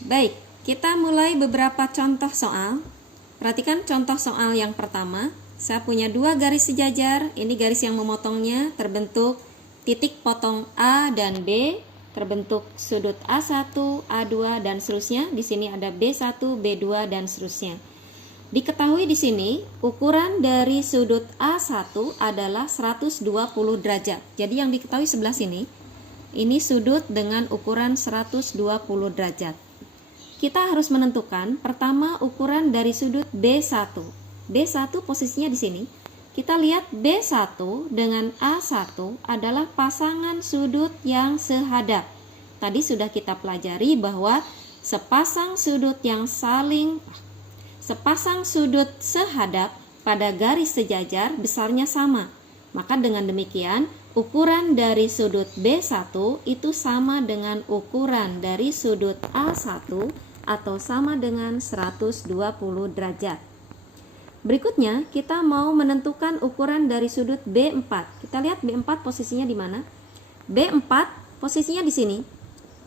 Baik, kita mulai beberapa contoh soal. Perhatikan contoh soal yang pertama. Saya punya dua garis sejajar. Ini garis yang memotongnya terbentuk titik potong A dan B, terbentuk sudut A1, A2 dan seterusnya. Di sini ada B1, B2 dan seterusnya. Diketahui di sini ukuran dari sudut A1 adalah 120 derajat. Jadi yang diketahui sebelah sini, ini sudut dengan ukuran 120 derajat. Kita harus menentukan pertama ukuran dari sudut B1. B1 posisinya di sini. Kita lihat B1 dengan A1 adalah pasangan sudut yang sehadap. Tadi sudah kita pelajari bahwa sepasang sudut sehadap pada garis sejajar besarnya sama. Maka dengan demikian, ukuran dari sudut B1 itu sama dengan ukuran dari sudut A1 atau sama dengan 120 derajat. Berikutnya, kita mau menentukan ukuran dari sudut B4. Kita lihat B4 posisinya di mana? B4 posisinya di sini.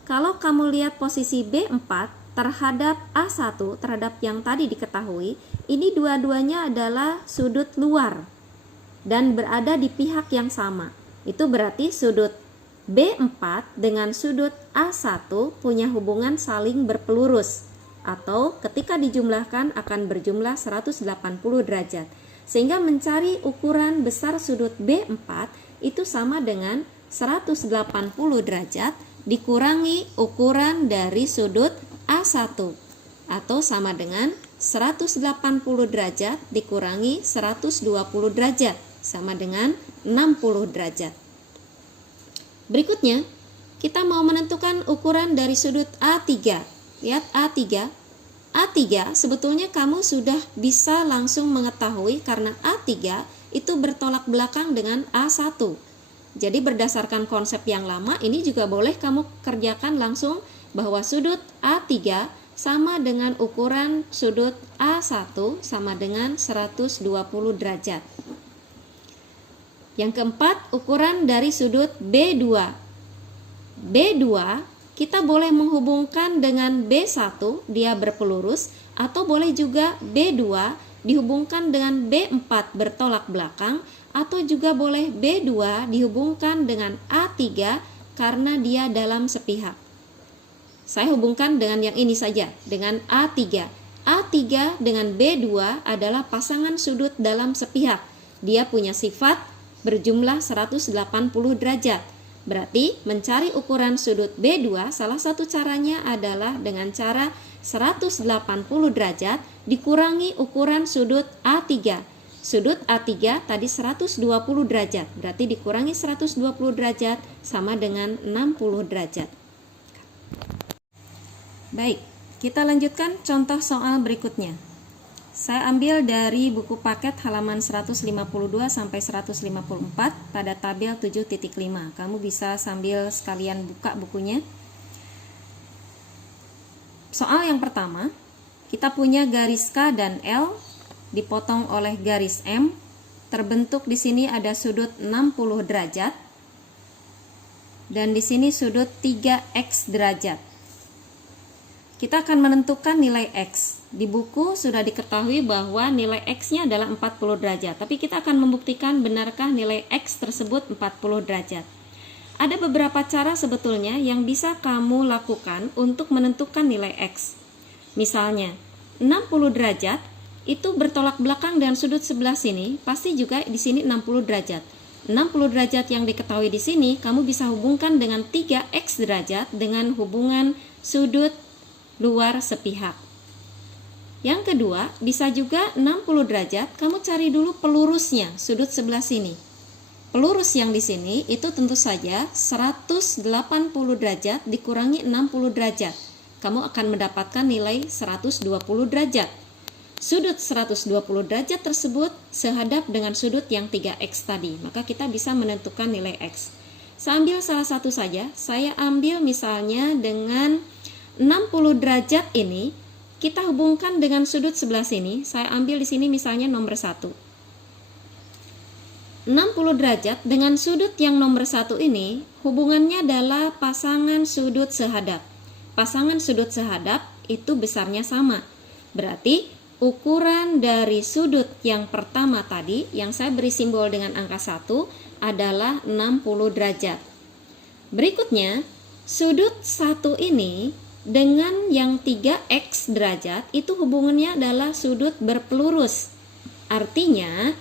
Kalau kamu lihat posisi B4 terhadap A1, terhadap yang tadi diketahui, ini dua-duanya adalah sudut luar dan berada di pihak yang sama. Itu berarti sudut B4 dengan sudut A1 punya hubungan saling berpelurus, atau ketika dijumlahkan akan berjumlah 180 derajat. Sehingga mencari ukuran besar sudut B4 itu sama dengan 180 derajat dikurangi ukuran dari sudut A1, atau sama dengan 180 derajat dikurangi 120 derajat, sama dengan 60 derajat. Berikutnya, kita mau menentukan ukuran dari sudut A3. Lihat A3. A3 sebetulnya kamu sudah bisa langsung mengetahui karena A3 itu bertolak belakang dengan A1. Jadi berdasarkan konsep yang lama, ini juga boleh kamu kerjakan langsung bahwa sudut A3 sama dengan ukuran sudut A1 sama dengan 120 derajat. Yang keempat, ukuran dari sudut B2. B2 kita boleh menghubungkan dengan B1, dia berpelurus, atau boleh juga B2 dihubungkan dengan B4 bertolak belakang, atau juga boleh B2 dihubungkan dengan A3 karena dia dalam sepihak. Saya hubungkan dengan yang ini saja, dengan A3. A3 dengan B2 adalah pasangan sudut dalam sepihak. Dia punya sifat berjumlah 180 derajat. Berarti mencari ukuran sudut B2 salah satu caranya adalah dengan cara 180 derajat dikurangi ukuran sudut A3. Sudut A3 tadi 120 derajat, berarti dikurangi 120 derajat sama dengan 60 derajat. Baik, kita lanjutkan contoh soal berikutnya. Saya ambil dari buku paket halaman 152 sampai 154 pada tabel 7.5. Kamu bisa sambil sekalian buka bukunya. Soal yang pertama, kita punya garis K dan L dipotong oleh garis M. Terbentuk di sini ada sudut 60 derajat dan di sini sudut 3x derajat. Kita akan menentukan nilai X. Di buku sudah diketahui bahwa nilai X-nya adalah 40 derajat. Tapi kita akan membuktikan benarkah nilai X tersebut 40 derajat. Ada beberapa cara sebetulnya yang bisa kamu lakukan untuk menentukan nilai X. Misalnya, 60 derajat itu bertolak belakang dengan sudut sebelah sini, pasti juga di sini 60 derajat. 60 derajat yang diketahui di sini, kamu bisa hubungkan dengan 3x derajat dengan hubungan sudut luar sepihak. Yang kedua, bisa juga 60 derajat, kamu cari dulu pelurusnya, sudut sebelah sini. Pelurus yang di sini itu tentu saja 180 derajat dikurangi 60 derajat. Kamu akan mendapatkan nilai 120 derajat. Sudut 120 derajat tersebut sehadap dengan sudut yang 3x tadi, maka kita bisa menentukan nilai X. Saya ambil salah satu saja, saya ambil misalnya dengan 60 derajat ini, kita hubungkan dengan sudut sebelah sini. Saya ambil di sini misalnya nomor 1. 60 derajat dengan sudut yang nomor 1 ini, hubungannya adalah pasangan sudut sehadap. pasangan sudut sehadap itu besarnya sama. Berarti ukuran dari sudut yang pertama tadi, yang saya beri simbol dengan angka 1, adalah 60 derajat. Berikutnya, sudut 1 ini dengan yang 3x derajat itu hubungannya adalah sudut berpelurus. Artinya,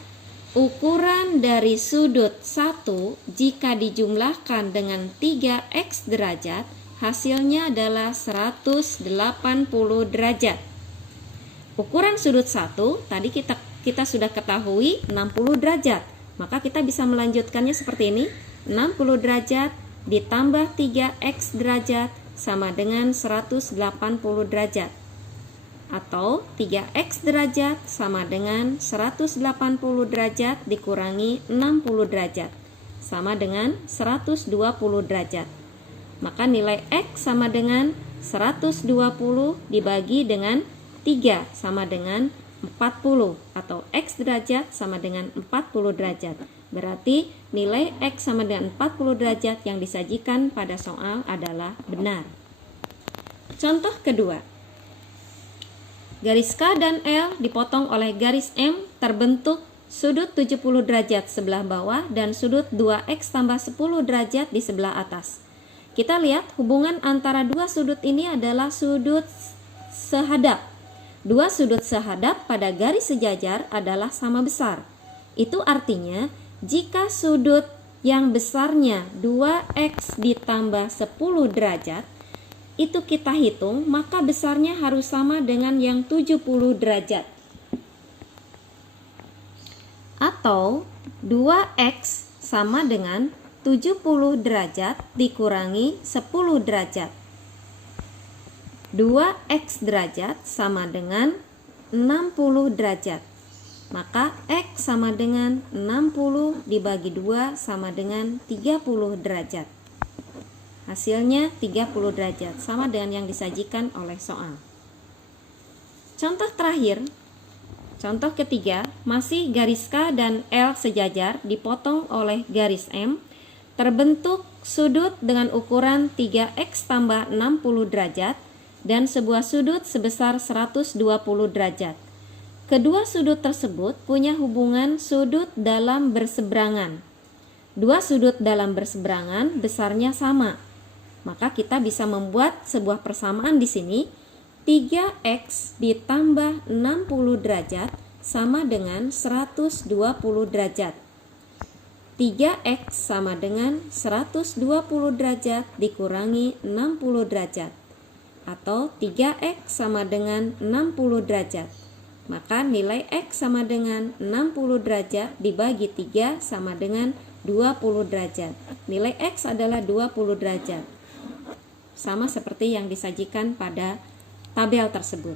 ukuran dari sudut 1 jika dijumlahkan dengan 3x derajat, hasilnya adalah 180 derajat. Ukuran sudut 1 tadi kita sudah ketahui 60 derajat. Maka kita bisa melanjutkannya seperti ini. 60 derajat ditambah 3x derajat sama dengan 180 derajat. Atau 3x derajat sama dengan 180 derajat dikurangi 60 derajat sama dengan 120 derajat. Maka nilai x sama dengan 120 dibagi dengan 3 sama dengan 40, atau x derajat sama dengan 40 derajat. Berarti nilai x sama dengan 40 derajat yang disajikan pada soal adalah benar. Contoh kedua. Garis K dan L dipotong oleh garis M, terbentuk sudut 70 derajat sebelah bawah dan sudut 2x tambah 10 derajat di sebelah atas. Kita lihat hubungan antara dua sudut ini adalah sudut sehadap. Dua sudut sehadap pada garis sejajar adalah sama besar. Itu artinya jika sudut yang besarnya 2x ditambah 10 derajat, itu kita hitung, maka besarnya harus sama dengan yang 70 derajat. Atau 2x sama dengan 70 derajat dikurangi 10 derajat. 2x derajat sama dengan 60 derajat. Maka x sama dengan 60 dibagi 2 sama dengan 30 derajat. Hasilnya 30 derajat, sama dengan yang disajikan oleh soal. Contoh terakhir, contoh ketiga, masih garis K dan L sejajar dipotong oleh garis M, terbentuk sudut dengan ukuran 3x tambah 60 derajat dan sebuah sudut sebesar 120 derajat. Kedua sudut tersebut punya hubungan sudut dalam berseberangan. Dua sudut dalam berseberangan besarnya sama. Maka kita bisa membuat sebuah persamaan di sini. 3x ditambah 60 derajat sama dengan 120 derajat. 3x sama dengan 120 derajat dikurangi 60 derajat. Atau 3x sama dengan 60 derajat. Maka nilai x sama dengan 60 derajat dibagi 3 sama dengan 20 derajat. Nilai x adalah 20 derajat. Sama seperti yang disajikan pada tabel tersebut.